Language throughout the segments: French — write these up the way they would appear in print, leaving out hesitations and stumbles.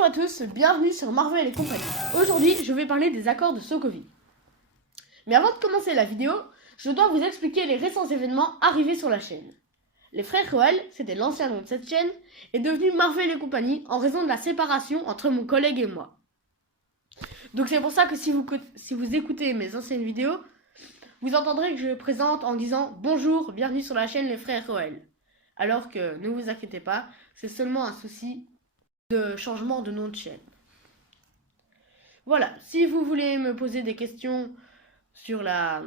Bonjour à tous, bienvenue sur Marvel et compagnie. Aujourd'hui, je vais parler des accords de Sokovie. Mais avant de commencer la vidéo, je dois vous expliquer les récents événements arrivés sur la chaîne. Les frères Roel, c'était l'ancien nom de cette chaîne, est devenu Marvel et compagnie en raison de la séparation entre mon collègue et moi. Donc c'est pour ça que si vous écoutez mes anciennes vidéos, vous entendrez que je présente en disant « Bonjour, bienvenue sur la chaîne Les Frères Roel ». Alors que, ne vous inquiétez pas, c'est seulement un souci de changement de nom de chaîne. Voilà, si vous voulez me poser des questions sur la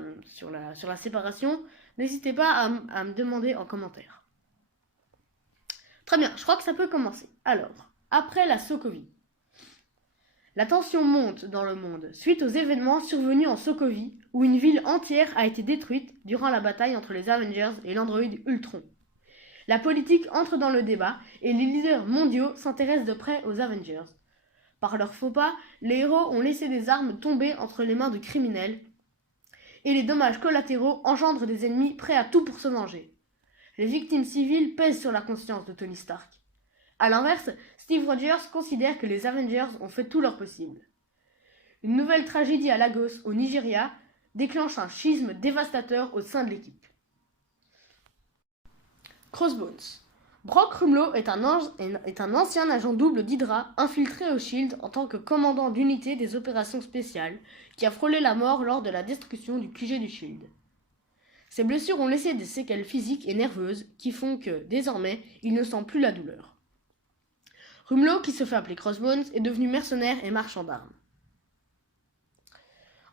séparation, n'hésitez pas à me demander en commentaire. Très bien, je crois que ça peut commencer. Alors, après la Sokovie. La tension monte dans le monde suite aux événements survenus en Sokovie, où une ville entière a été détruite durant la bataille entre les Avengers et l'androïde Ultron. La politique entre dans le débat et les leaders mondiaux s'intéressent de près aux Avengers. Par leurs faux pas, les héros ont laissé des armes tomber entre les mains de criminels et les dommages collatéraux engendrent des ennemis prêts à tout pour se venger. Les victimes civiles pèsent sur la conscience de Tony Stark. A l'inverse, Steve Rogers considère que les Avengers ont fait tout leur possible. Une nouvelle tragédie à Lagos, au Nigeria, déclenche un schisme dévastateur au sein de l'équipe. Crossbones. Brock Rumlow est un ancien agent double d'Hydra infiltré au SHIELD en tant que commandant d'unité des opérations spéciales qui a frôlé la mort lors de la destruction du QG du SHIELD. Ses blessures ont laissé des séquelles physiques et nerveuses qui font que, désormais, il ne sent plus la douleur. Rumlow, qui se fait appeler Crossbones, est devenu mercenaire et marchand d'armes.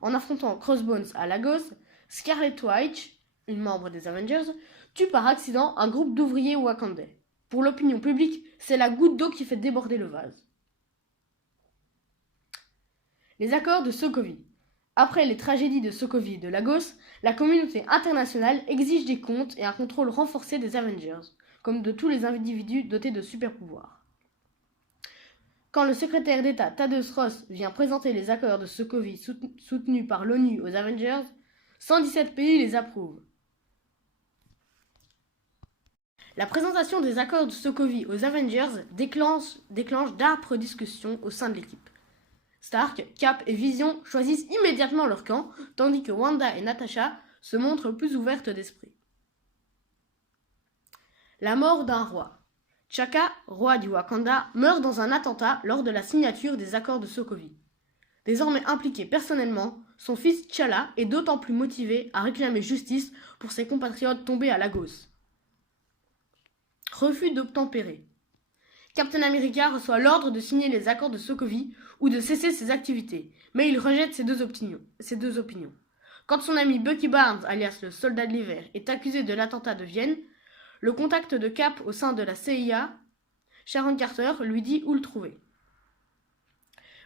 En affrontant Crossbones à Lagos, Scarlet Witch, une membre des Avengers, tue par accident un groupe d'ouvriers wakandais. Pour l'opinion publique, c'est la goutte d'eau qui fait déborder le vase. Les accords de Sokovie. Après les tragédies de Sokovie et de Lagos, la communauté internationale exige des comptes et un contrôle renforcé des Avengers, comme de tous les individus dotés de super-pouvoirs. Quand le secrétaire d'État Thaddeus Ross vient présenter les accords de Sokovie soutenus par l'ONU aux Avengers, 117 pays les approuvent. La présentation des accords de Sokovie aux Avengers déclenche d'âpres discussions au sein de l'équipe. Stark, Cap et Vision choisissent immédiatement leur camp, tandis que Wanda et Natasha se montrent plus ouvertes d'esprit. La mort d'un roi. T'Chaka, roi du Wakanda, meurt dans un attentat lors de la signature des accords de Sokovie. Désormais impliqué personnellement, son fils T'Challa est d'autant plus motivé à réclamer justice pour ses compatriotes tombés à Lagos. Refus d'obtempérer. Captain America reçoit l'ordre de signer les accords de Sokovie ou de cesser ses activités, mais il rejette ces deux opinions. Quand son ami Bucky Barnes, alias le soldat de l'hiver, est accusé de l'attentat de Vienne, le contact de Cap au sein de la CIA, Sharon Carter, lui dit où le trouver.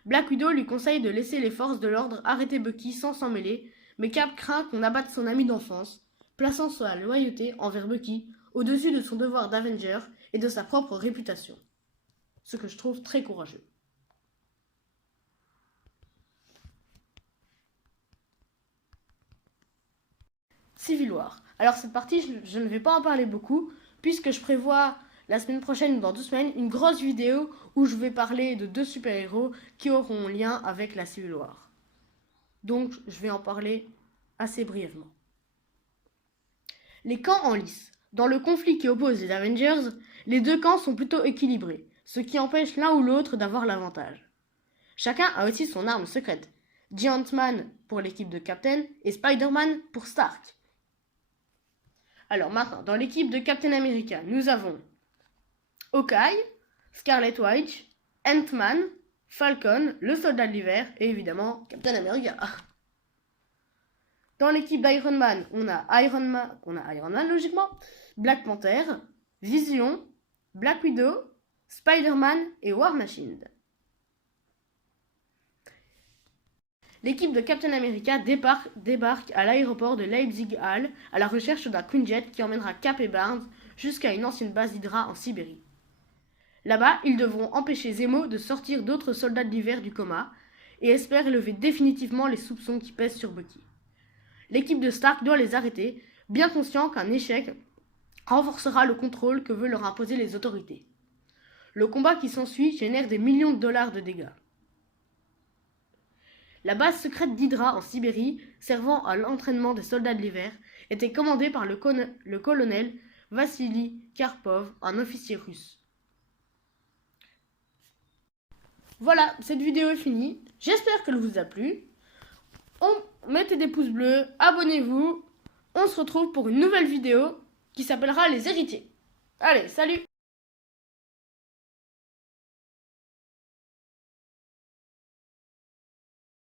Black Widow lui conseille de laisser les forces de l'ordre arrêter Bucky sans s'en mêler, mais Cap craint qu'on abatte son ami d'enfance, plaçant sa loyauté envers Bucky au-dessus de son devoir d'Avenger et de sa propre réputation. Ce que je trouve très courageux. Civil War. Alors cette partie, je ne vais pas en parler beaucoup, puisque je prévois la semaine prochaine ou dans 2 semaines une grosse vidéo où je vais parler de 2 super-héros qui auront un lien avec la Civil War. Donc je vais en parler assez brièvement. Les camps en lice. Dans le conflit qui oppose les Avengers, les 2 camps sont plutôt équilibrés, ce qui empêche l'un ou l'autre d'avoir l'avantage. Chacun a aussi son arme secrète, Giant Man pour l'équipe de Captain et Spider-Man pour Stark. Alors maintenant, dans l'équipe de Captain America, nous avons Hawkeye, Scarlet Witch, Ant-Man, Falcon, le soldat de l'hiver et évidemment Captain America. Dans l'équipe d'Iron Man, on a Iron Man logiquement, Black Panther, Vision, Black Widow, Spider-Man et War Machine. L'équipe de Captain America débarque à l'aéroport de Leipzig Hall à la recherche d'un Quinjet qui emmènera Cap et Barnes jusqu'à une ancienne base d'Hydra en Sibérie. Là-bas, ils devront empêcher Zemo de sortir d'autres soldats de l'hiver du coma et espèrent lever définitivement les soupçons qui pèsent sur Bucky. L'équipe de Stark doit les arrêter, bien conscient qu'un échec renforcera le contrôle que veulent leur imposer les autorités. Le combat qui s'ensuit génère des millions de dollars de dégâts. La base secrète d'Hydra en Sibérie, servant à l'entraînement des soldats de l'hiver, était commandée par le colonel Vassili Karpov, un officier russe. Voilà, cette vidéo est finie. J'espère qu'elle vous a plu. Mettez des pouces bleus, abonnez-vous. On se retrouve pour une nouvelle vidéo qui s'appellera Les Héritiers. Allez, salut!